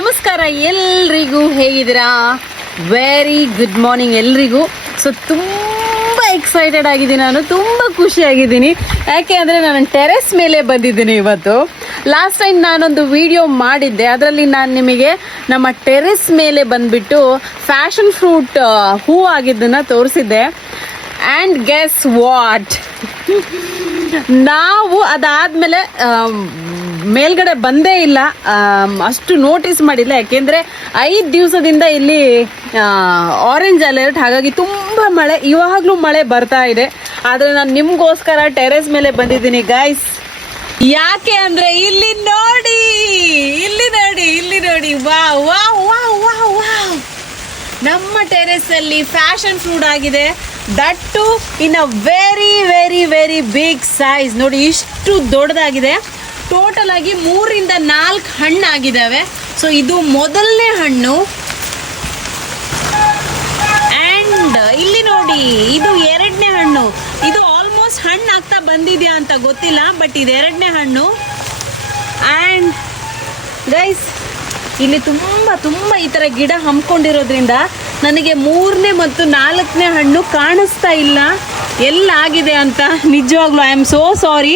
ನಮಸ್ಕಾರ, ಎಲ್ರಿಗೂ ಹೇಗಿದ್ದೀರಾ? ವೆರಿ ಗುಡ್ ಮಾರ್ನಿಂಗ್ ಎಲ್ರಿಗೂ. ಸೊ ತುಂಬ ಎಕ್ಸೈಟೆಡ್ ಆಗಿದ್ದೀನಿ ನಾನು, ತುಂಬ ಖುಷಿಯಾಗಿದ್ದೀನಿ. ಯಾಕೆ ಅಂದರೆ ನಾನು ಟೆರೆಸ್ ಮೇಲೆ ಬಂದಿದ್ದೀನಿ ಇವತ್ತು. ಲಾಸ್ಟ್ ಟೈಮ್ ನಾನೊಂದು ವಿಡಿಯೋ ಮಾಡಿದ್ದೆ. ಅದರಲ್ಲಿ ನಾನು ನಿಮಗೆ ನಮ್ಮ ಟೆರೆಸ್ ಮೇಲೆ ಬಂದುಬಿಟ್ಟು ಫ್ಯಾಷನ್ ಫ್ರೂಟ್ ಹೂ ಆಗಿದ್ದನ್ನು ತೋರಿಸಿದ್ದೆ. ಆ್ಯಂಡ್ ಗೆಸ್ ವಾಟ್ ನಾವು ಅದಾದ್ಮೇಲೆ ಮೇಲ್ಗಡೆ ಬಂದೇ ಇಲ್ಲ. ಅಷ್ಟು ನೋಟಿಸ್ ಮಾಡಿಲ್ಲ. ಯಾಕೆಂದ್ರೆ ಐದು ದಿವಸದಿಂದ ಇಲ್ಲಿ ಆರೆಂಜ್ ಅಲರ್ಟ್ ಹಾಗಾಗಿ ತುಂಬಾ ಮಳೆ, ಇವಾಗಲೂ ಮಳೆ ಬರ್ತಾ ಇದೆ. ಆದ್ರೆ ನಾನು ನಿಮ್ಗೋಸ್ಕರ ಟೆರೆಸ್ ಮೇಲೆ ಬಂದಿದ್ದೀನಿ ಗೈಸ್ ಯಾಕೆ ಅಂದ್ರೆ ಇಲ್ಲಿ ನೋಡಿ ಇಲ್ಲಿ ನೋಡಿ ಇಲ್ಲಿ ನೋಡಿ. ವಾ ವಾ ವಾ ವಾ ವಾ ನಮ್ಮ ಟೆರೆಸ್ ಅಲ್ಲಿ ಫ್ಯಾಷನ್ ಫ್ರೂಟ್ ಆಗಿದೆ. That in a very very very very big size ನೋಡಿ, ಇಷ್ಟು ದೊಡ್ಡದಾಗಿದೆ. ಟೋಟಲ್ ಆಗಿ ಮೂರಿಂದ ನಾಲ್ಕು ಹಣ್ಣು ಆಗಿದ್ದಾವೆ ಸೊ ಇದು ಮೊದಲನೇ ಹಣ್ಣು. ಆ್ಯಂಡ್ ಇಲ್ಲಿ ನೋಡಿ, ಇದು ಎರಡನೇ ಹಣ್ಣು. ಇದು ಆಲ್ಮೋಸ್ಟ್ ಹಣ್ಣು ಆಗ್ತಾ ಬಂದಿದೆಯಾ ಅಂತ ಗೊತ್ತಿಲ್ಲ ಬಟ್ ಇದು ಎರಡನೇ ಹಣ್ಣು. ಆ್ಯಂಡ್ ಗೈಸ್ ಇಲ್ಲಿ ತುಂಬ ತುಂಬ ಈ ಥರ ಗಿಡ ಹಮ್ಮಿಕೊಂಡಿರೋದ್ರಿಂದ ನನಗೆ ಮೂರನೇ ಮತ್ತು ನಾಲ್ಕನೇ ಹಣ್ಣು ಕಾಣಿಸ್ತಾ ಇಲ್ಲ. ಎಲ್ಲಾಗಿದೆ ಅಂತ ನಿಜವಾಗ್ಲೂ I am so sorry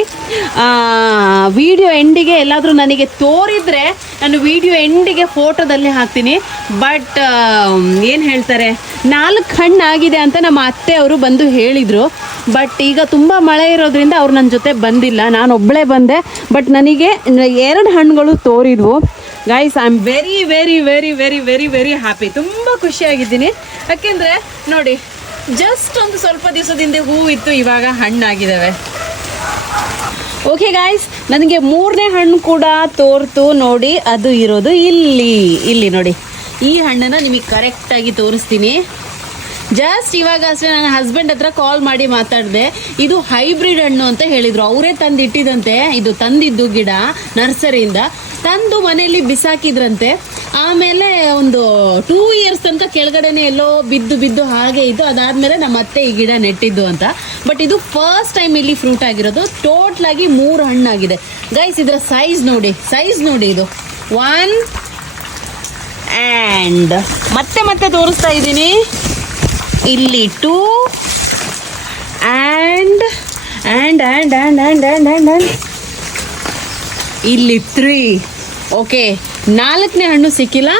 video ಎಂಡಿಗೆ ಎಲ್ಲಾದರೂ ನನಗೆ ತೋರಿದರೆ ನಾನು ವಿಡಿಯೋ ಎಂಡಿಗೆ ಫೋಟೋದಲ್ಲಿ ಹಾಕ್ತೀನಿ. ಬಟ್ ಏನು ಹೇಳ್ತಾರೆ? ನಾಲ್ಕು ಹಣ್ಣು ಆಗಿದೆ ಅಂತ ನಮ್ಮ ಅತ್ತೆ ಅವರು ಬಂದು ಹೇಳಿದರು. ಬಟ್ ಈಗ ತುಂಬ ಮಳೆ ಇರೋದ್ರಿಂದ ಅವ್ರು ನನ್ನ ಜೊತೆ ಬಂದಿಲ್ಲ. ನಾನು ಒಬ್ಬಳೇ ಬಂದೆ. ಬಟ್ ನನಗೆ ಎರಡು ಹಣ್ಣುಗಳು ತೋರಿದ್ವು. Guys I am very very very very very very happy ತುಂಬ ಖುಷಿಯಾಗಿದ್ದೀನಿ. ಯಾಕೆಂದರೆ ನೋಡಿ ಜಸ್ಟ್ ಒಂದು ಸ್ವಲ್ಪ ದಿವಸದಿಂದ ಹೂ ಇತ್ತು, ಇವಾಗ ಹಣ್ಣಾಗಿದ್ದಾವೆ ಓಕೆ ಗಾಯ್ಸ್ ನನಗೆ ಮೂರನೇ ಹಣ್ಣು ಕೂಡ ತೋರ್ತು ನೋಡಿ, ಅದು ಇರೋದು ಇಲ್ಲಿ. ಇಲ್ಲಿ ನೋಡಿ. ಈ ಹಣ್ಣನ್ನು ನಿಮಗೆ ಕರೆಕ್ಟಾಗಿ ತೋರಿಸ್ತೀನಿ. ಜಸ್ಟ್ ಇವಾಗ ಅಷ್ಟೇ ನನ್ನ ಹಸ್ಬೆಂಡ್ ಹತ್ರ ಕಾಲ್ ಮಾಡಿ ಮಾತಾಡಿದೆ. ಇದು ಹೈಬ್ರಿಡ್ ಹಣ್ಣು ಅಂತ ಹೇಳಿದರು. ಅವರೇ ತಂದು ಇಟ್ಟಿದಂತೆ ಇದು ತಂದಿದ್ದು ಗಿಡ, ನರ್ಸರಿಯಿಂದ. ತಂದು ಮನೆಯಲ್ಲಿ ಬಿಸಾಕಿದ್ರಂತೆ. ಆಮೇಲೆ ಒಂದು ಟೂ ಇಯರ್ಸ್ ತನಕ ಕೆಳಗಡೆನೆ ಎಲ್ಲೋ ಬಿದ್ದು ಬಿದ್ದು ಹಾಗೆ ಇದ್ದು ಅದಾದ್ಮೇಲೆ ನಮ್ಮ ಅತ್ತೆ ಈ ಗಿಡ ನೆಟ್ಟಿದ್ದು ಅಂತ. ಬಟ್ ಇದು ಫಸ್ಟ್ ಟೈಮ್ ಇಲ್ಲಿ ಫ್ರೂಟ್ ಆಗಿರೋದು. ಟೋಟಲ್ ಆಗಿ ಮೂರು ಹಣ್ಣಾಗಿದೆ. ಗೈಸ್ ಇದರ ಸೈಜ್ ನೋಡಿ ಸೈಜ್ ನೋಡಿ ಇದು. ಒನ್ ಆ್ಯಂಡ್ ಮತ್ತೆ ಮತ್ತೆ ತೋರಿಸ್ತಾ ಇದ್ದೀನಿ. ಇಲ್ಲಿ two and and and and and and and and ಇಲ್ಲಿ ತ್ರೀ ಓಕೆ, ನಾಲ್ಕನೇ ಹಣ್ಣು ಸಿಕ್ಕಿಲ್ಲ.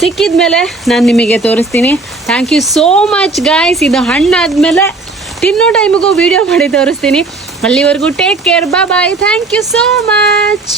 ಸಿಕ್ಕಿದ ಮೇಲೆ ನಾನು ನಿಮಗೆ ತೋರಿಸ್ತೀನಿ. Thank you so much guys ಇದು ಹಣ್ಣಾದಮೇಲೆ ತಿನ್ನೋ ಟೈಮಿಗೂ ವಿಡಿಯೋ ಮಾಡಿ ತೋರಿಸ್ತೀನಿ. ಅಲ್ಲಿವರೆಗೂ ಟೇಕ್ ಕೇರ್ ಬಾ bye thank you so much